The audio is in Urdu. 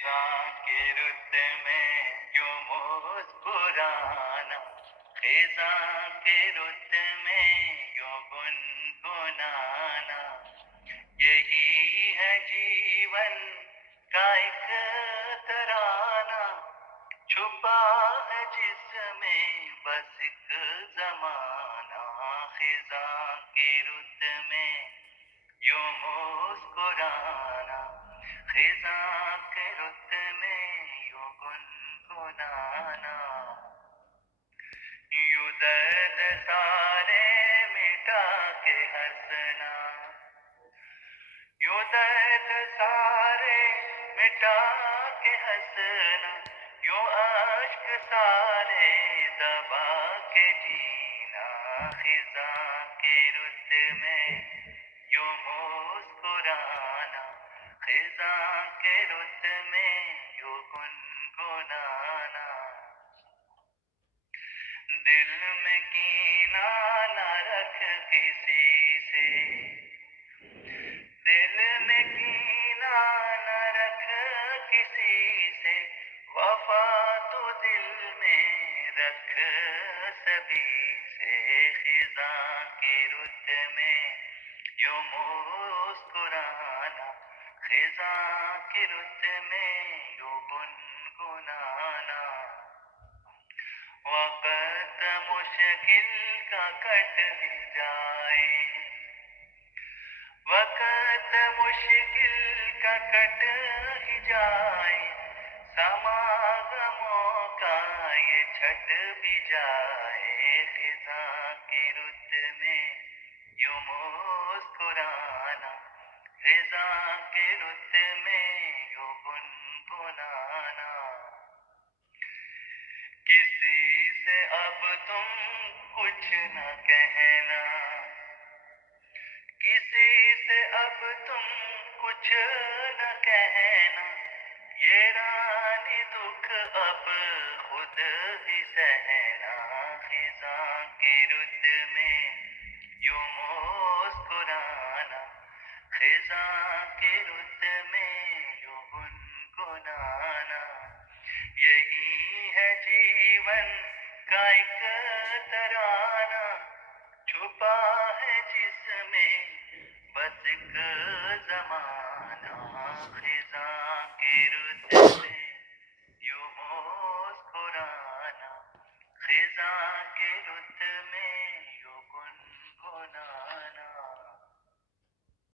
خزاں کے رت میں یوں مسکرانا، خزاں کے رت میں یوں گنگنانا، یہی ہے جیون کا ایک ترانہ، چھپا ہے جس میں بس ایک زمانہ۔ خزاں کے رت میں یوں مسکرانا، خزاں کے رت میں یوں گنگنانا، یوں درد سارے مٹا کے ہنسنا، یوں درد سارے مٹا کے ہنسنا، یوں اشک سارے دبا کے جینا۔ خزاں کے رت میں یوں مسکرانا، خزاں کے رت میں یوں گنگنانا، دل میں کینہ نہ رکھ کسی سے، دل میں کینہ نہ رکھ کسی سے، وفا تو دل میں رکھ سبھی سے۔ خزاں کے رت میں یوں مسکرانا، خزاں کے رت میں یوں گنگنانا، وقت مشکل کا کٹ بھی جائے، وقت مشکل کا کٹ ہی جائے، سماگموں کا یہ چھٹ بھی جائے۔ خزاں کے رت میں یوں مسکرانا، خزاں کے رت میں یوں گنگنانا، کسی سے اب تم کچھ نہ کہنا، کسی سے اب تم کچھ نہ کہنا، یہ رانی دکھ اب خود ہی سہنا۔ خزاں کے رت میں یوں مسکرانا، خزاں کے رت میں یوں گنگنانا، یہی ہے جیون کا ایک ترانہ، چھپا ہے جس میں بس ایک زمانہ۔ خزاں